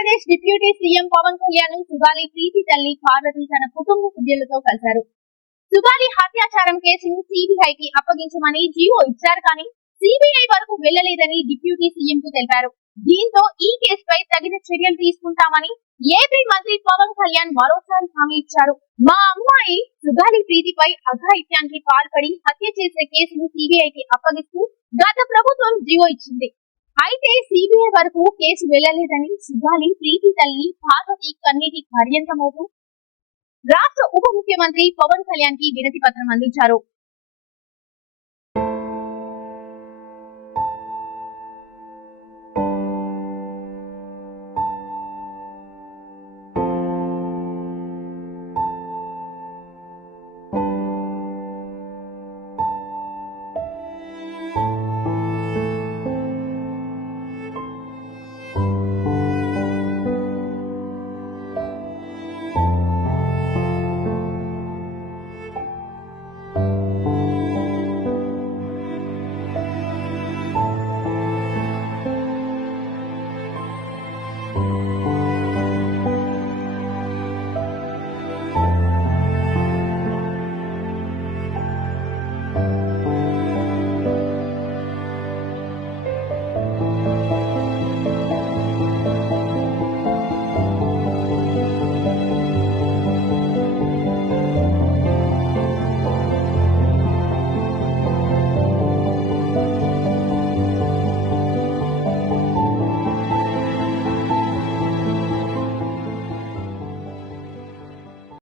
Andhra Pradesh deputy CM Pawan Kalyan Sugali ప్రీతి తల్లి పార్వతి తన కుటుంబ సభ్యులతో కలిశారు. సుగాలి హత్యాచారం కేసును సిబిఐకి అప్పగించమని జీవో ఇచ్చారు కానీ సిబిఐ వరకు వెళ్లలేదని డిప్యూటీ సీఎం కు తెలిపారు. దీంతో ఈ కేసుపై తగిన చర్యలు తీసుకుంటామని ఏపీ మంత్రి పవన్ కళ్యాణ్ మరోసారి హామీ ఇచ్చారు. మా అమ్మాయి సుగాలి ప్రీతిపై అఘాయిత్యానికి పాల్పడి హత్య చేసే కేసును సిబిఐకి అప్పగిస్తూ గత ప్రభుత్వం జీవో ఇచ్చింది. అయితే సిబిఐ వరకు కేసు వెళ్లలేదని సుగాలి ప్రీతి తల్లి పార్వతి కన్నీటి పర్యంతమవుతూ రాష్ట్ర ఉప ముఖ్యమంత్రి పవన్ కళ్యాణ్ కి వినతి పత్రం అందించారు.